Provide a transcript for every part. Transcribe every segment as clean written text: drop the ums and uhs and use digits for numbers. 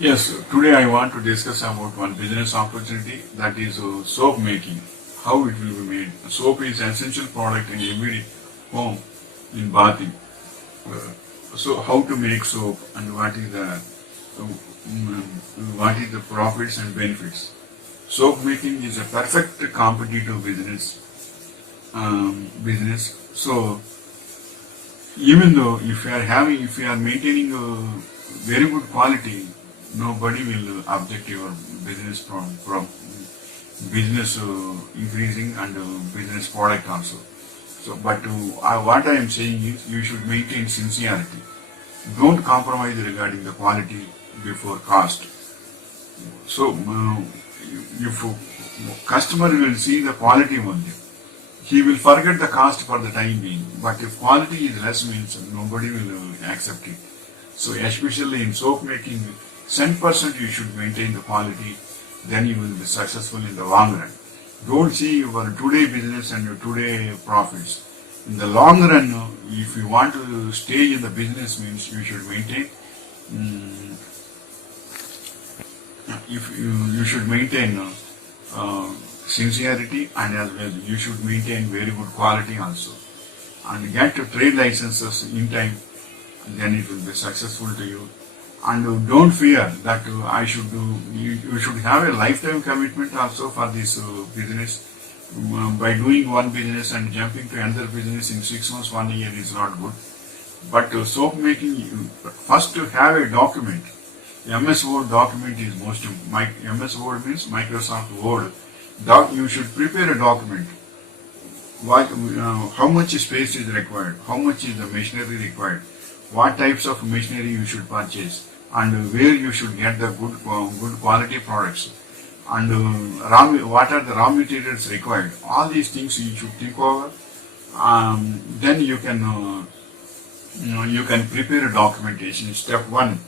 Yes, today I want to discuss about one business opportunity, that is soap making. How it will be made. Soap is an essential product in every home in bathing. So how to make soap and what is the profits and benefits. Soap making is a perfect competitive business. So even though if you are maintaining a very good quality, nobody will object your business business increasing and business product also. So, but what I am saying is you should maintain sincerity. Don't compromise regarding the quality before cost. So, if customer will see the quality only, he will forget the cost for the time being. But if quality is less, means nobody will accept it. So especially in soap making, 10% you should maintain the quality, then you will be successful in the long run. Don't see your today business and your today profits. In the long run, if you want to stay in the business, means you should maintain mm, you should maintain sincerity, and as well you should maintain very good quality also, and get trade licenses in time, then it will be successful to you. And don't fear that I should do. You should have a lifetime commitment also for this business. By doing one business and jumping to another business in 6 months, 1 year is not good. But soap making, first to have a document. MS Word document is MS Word means Microsoft Word. You should prepare a document. How much space is required? How much is the machinery required? What types of machinery you should purchase, and where you should get the good quality products, and what are the raw materials required. All these things you should think over. Then you can prepare a documentation. Step 1,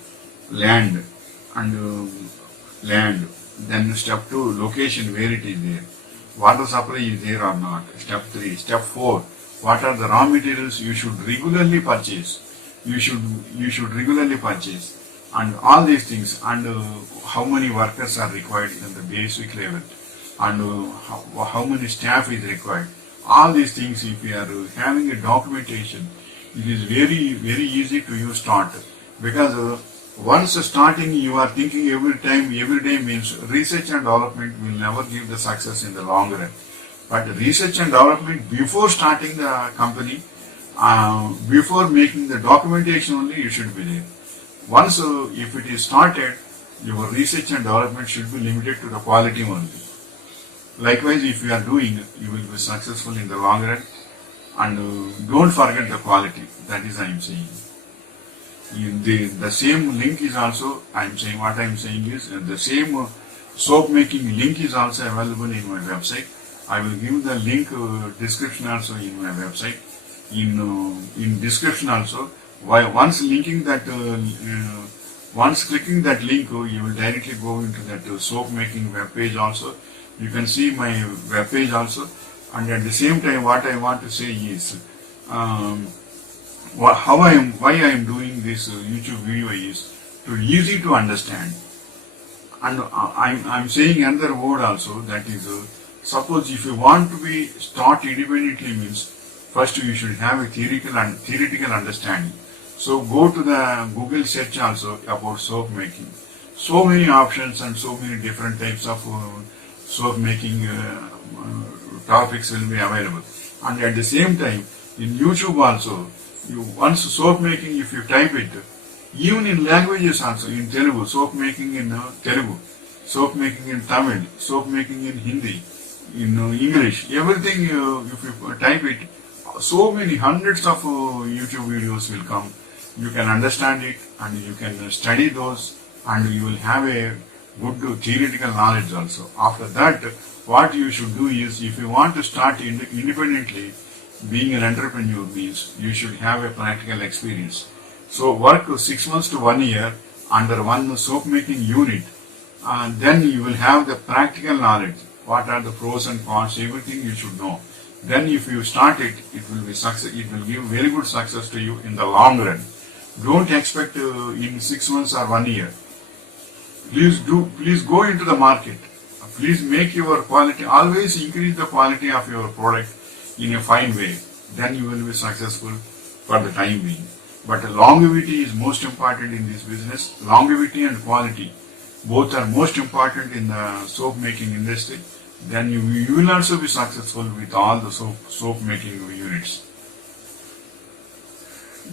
land and land. Then step 2, location, where it is there. Water supply is there or not. Step 3. Step 4, what are the raw materials you should regularly purchase. You should regularly purchase, and all these things, and how many workers are required in the basic level, and how many staff is required. All these things, if you are having a documentation, it is very easy to use start, because once starting you are thinking every day, means research and development will never give the success in the long run. But research and development before starting the company, before making the documentation only, you should be there. Once if it is started, your research and development should be limited to the quality only. Likewise, if you are doing, you will be successful in the long run, and don't forget the quality. That is I am saying. The same link is also, I am saying, what I am saying is the same soap making link is also available in my website. I will give the link description also in my website. In description also, once clicking that link, you will directly go into that soap making web page also. You can see my web page also, and at the same time, what I want to say is why I am doing this YouTube video is to easy to understand. And I'm saying another word also, that is suppose if you want to start independently, means first you should have a theoretical understanding. So go to the Google search also about soap making. So many options and so many different types of soap making topics will be available. And at the same time, in YouTube also, once soap making, if you type it, even in languages also, in Telugu, soap making in Telugu, soap making in Tamil, soap making in Hindi, in English, everything if you type it, so many hundreds of YouTube videos will come. You can understand it, and you can study those, and you will have a good theoretical knowledge also. After that, what you should do is, if you want to start independently, being an entrepreneur means you should have a practical experience. So work 6 months to 1 year under one soap making unit, and then you will have the practical knowledge. What are the pros and cons, everything you should know. Then if you start it, it will be success. It will give very good success to you in the long run. Don't expect in 6 months or 1 year. Please go into the market. Please make your quality, always increase the quality of your product in a fine way. Then you will be successful for the time being. But longevity is most important in this business. Longevity and quality, both are most important in the soap making industry. Then you will also be successful with all the soap making units.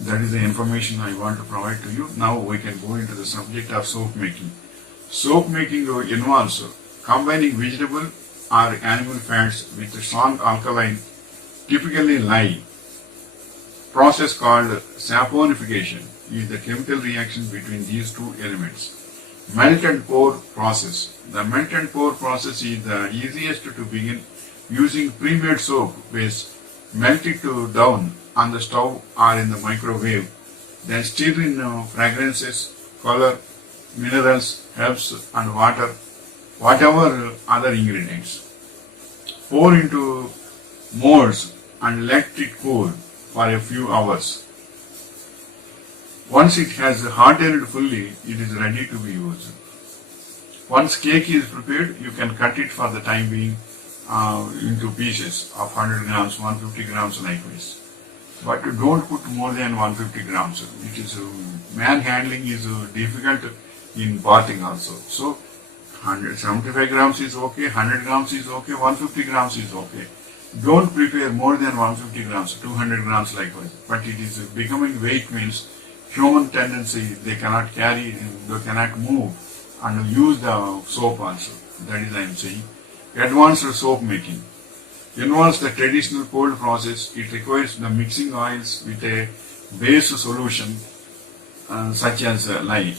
That is the information I want to provide to you. Now we can go into the subject of soap making. Soap making involves combining vegetable or animal fats with a strong alkaline, typically lye. Process called saponification is the chemical reaction between these two elements. Melt and pour process. The melt and pour process is the easiest to begin using pre-made soap base. Melt it down on the stove or in the microwave. Then stir in fragrances, color, minerals, herbs and water, whatever other ingredients. Pour into molds and let it cool for a few hours. Once it has hardened fully, it is ready to be used. Once cake is prepared, you can cut it for the time being into pieces of 100 grams, 150 grams likewise. But don't put more than 150 grams. It is manhandling is difficult in bathing also. So 175 grams is okay, 100 grams is okay, 150 grams is okay. Don't prepare more than 150 grams, 200 grams likewise. But it is becoming weight means human tendency, they cannot carry, they cannot move and use the soap also. That is I am saying. Advanced soap making involves the traditional cold process. It requires the mixing oils with a base solution such as lye.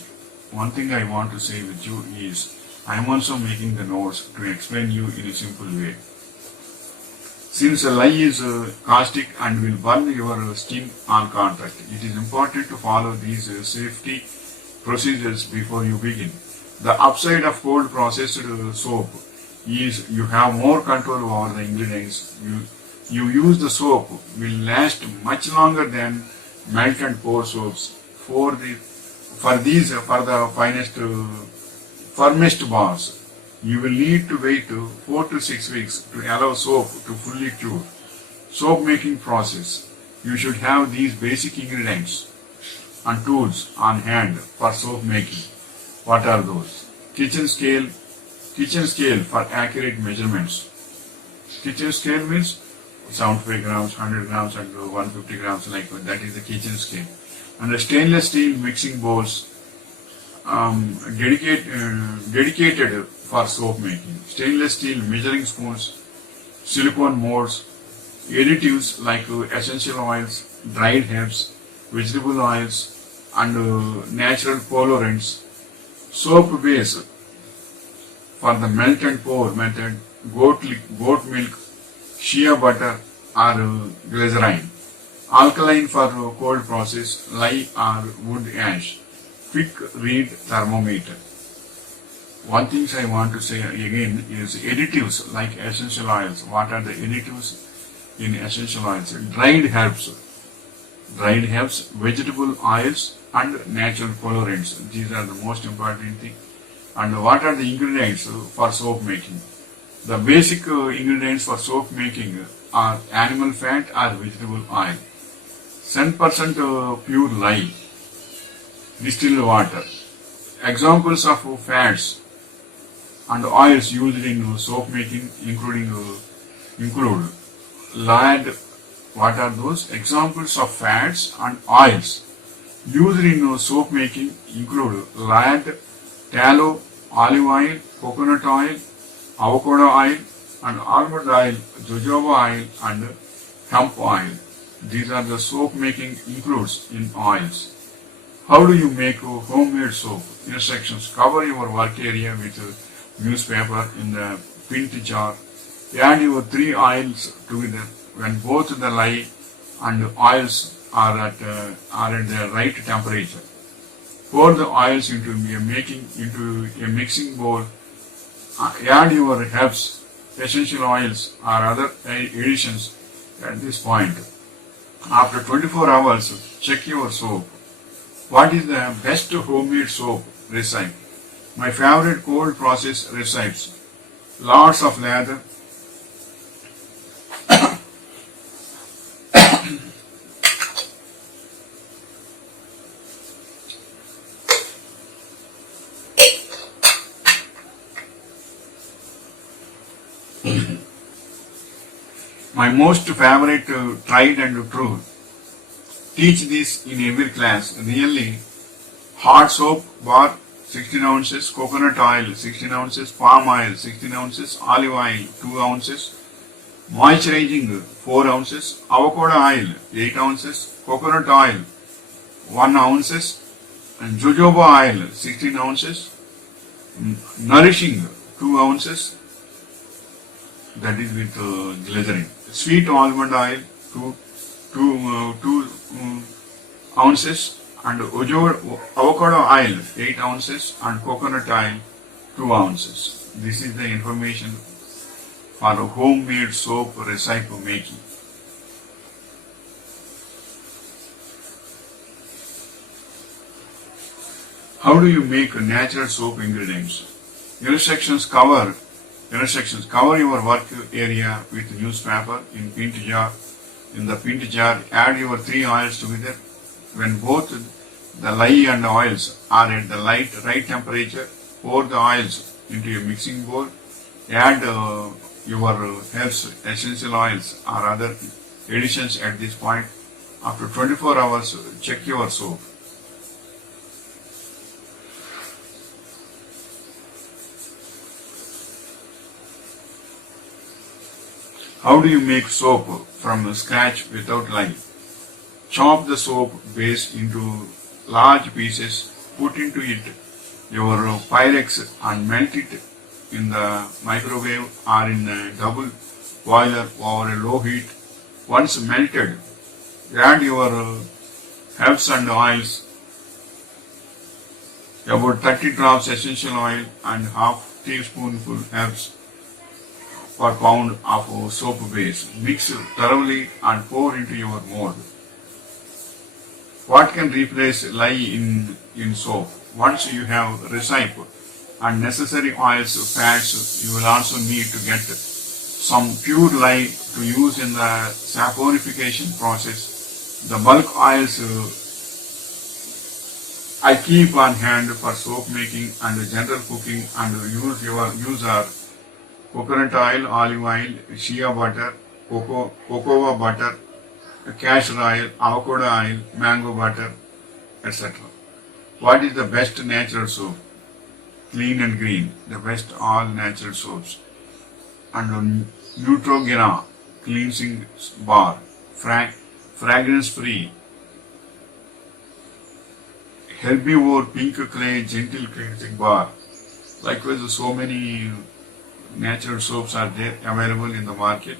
One thing I want to say with you is I am also making the notes to explain you in a simple way. Since lye is caustic and will burn your skin on contact, it is important to follow these safety procedures before you begin. The upside of cold processed soap is you have more control over the ingredients. You use the soap will last much longer than melt and pour soaps for the firmest bars. You will need to wait 4 to 6 weeks to allow soap to fully cure. Soap making process. You should have these basic ingredients and tools on hand for soap making. What are those? Kitchen scale for accurate measurements. Kitchen scale means 75 grams, 100 grams and 150 grams like that is the kitchen scale. And the stainless steel mixing bowls dedicated for soap making. Stainless steel measuring spoons, silicone molds, additives like essential oils, dried herbs, vegetable oils and natural colorants. Soap base for the melt and pour method, goat milk, shea butter or glycerine. Alkaline for cold process, lye or wood ash. Quick read thermometer. One thing I want to say again is additives like essential oils. What are the additives in essential oils? Dried herbs, vegetable oils and natural colorants. These are the most important thing. And what are the ingredients for soap making? The basic ingredients for soap making are animal fat or vegetable oil, 10% pure lye, distilled water. Examples of fats and oils used in soap making include lard. What are those? Examples of fats and oils used in soap making include lard, tallow, olive oil, coconut oil, avocado oil and almond oil, jojoba oil and hemp oil. These are the soap making includes in oils. How do you make homemade soap? Instructions. Cover your work area with newspaper in the pint jar. Add your 3 oils together. When both the lye and oils are at the right temperature, pour the oils into a mixing bowl. Add your herbs, essential oils or other additions at this point. After 24 hours, check your soap. What is the best homemade soap recipe? My favorite cold process recipes. Lots of lather. My most favorite tried and true. Teach this in every class. Really, hard soap bar 16 ounces, coconut oil 16 ounces, palm oil 16 ounces, olive oil 2 ounces, moisturizing 4 ounces, avocado oil 8 ounces, coconut oil 1 ounces, and jojoba oil 16 ounces, nourishing 2 ounces, that is with glycerin. Sweet almond oil 2 ounces, and avocado oil 8 ounces, and coconut oil 2 ounces. This is the information for homemade soap recipe making. How do you make natural soap ingredients? Intersections cover your work area with newspaper in pint jar. In the pint jar, add your 3 oils together. When both the lye and oils are at the right temperature, pour the oils into a mixing bowl. Add your herbs, essential oils or other additions at this point. After 24 hours, check your soap. How do you make soap from scratch without lye? Chop the soap base into large pieces, put into it your Pyrex and melt it in the microwave or in a double boiler over a low heat. Once melted, add your herbs and oils, about 30 drops essential oil and half teaspoonful herbs per pound of soap base. Mix thoroughly and pour into your mold. What can replace lye in soap? Once you have recipe and necessary oils, fats, you will also need to get some pure lye to use in the saponification process. The bulk oils I keep on hand for soap making and general cooking, and use are coconut oil, olive oil, shea butter, cocoa butter, castor oil, avocado oil, mango butter, etc. What is the best natural soap? Clean and green, the best all natural soaps. And Neutrogena cleansing bar, fragrance free, herbivore pink clay gentle cleansing bar. Likewise, so many natural soaps are there available in the market.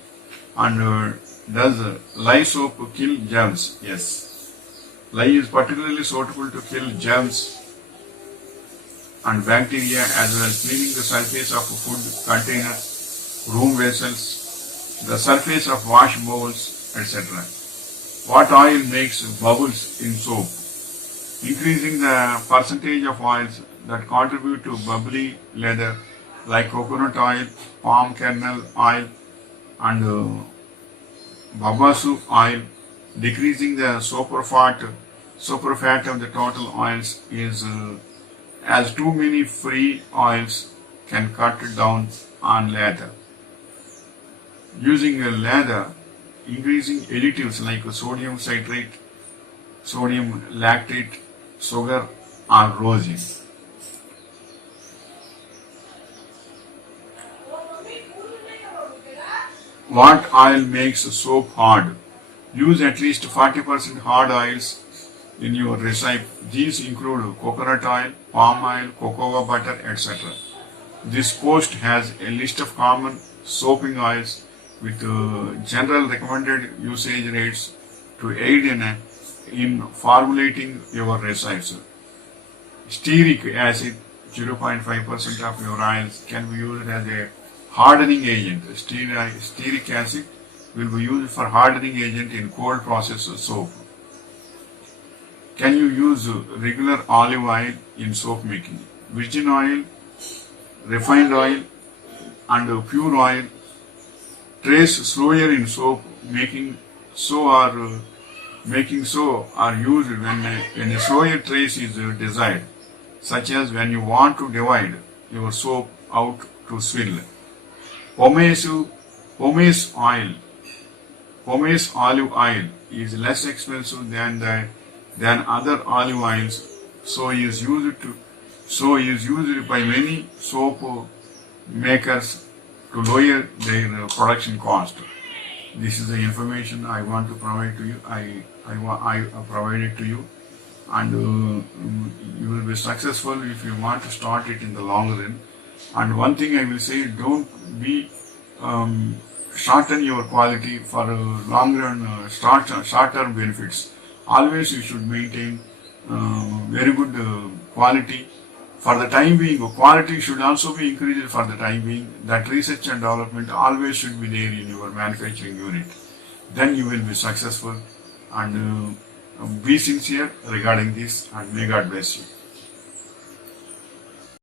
And does lye soap kill germs? Yes. Lye is particularly suitable to kill germs and bacteria, as well as cleaning the surface of food containers, room vessels, the surface of wash bowls, etc. What oil makes bubbles in soap? Increasing the percentage of oils that contribute to bubbly lather, like coconut oil, palm kernel oil, and babasu oil. Decreasing the super fat of the total oils is as too many free oils can cut down on lather. Using a lather, increasing additives like sodium citrate, sodium lactate, sugar or rosin. What oil makes soap hard? Use at least 40% hard oils in your recipe. These include coconut oil, palm oil, cocoa butter, etc. This post has a list of common soaping oils with general recommended usage rates to aid in formulating your recipes. Stearic acid, 0.5% of your oils, can be used as a hardening agent. Stearic acid will be used for hardening agent in cold process soap. Can you use regular olive oil in soap making? virgin oil, refined oil, and pure oil. Trace slower in soap making so are used when a slower trace is desired, such as when you want to divide your soap out to swill. Pomace oil, pomace olive oil is less expensive than other olive oils, so is used by many soap makers to lower their production cost. This is the information I want to provide to you. I provided to you, and you will be successful if you want to start it in the long run. And one thing I will say: don't be shorten your quality for long run short-term benefits. Always you should maintain very good quality. For the time being, quality should also be increased for the time being. That research and development always should be there in your manufacturing unit. Then you will be successful, and be sincere regarding this, and may God bless you.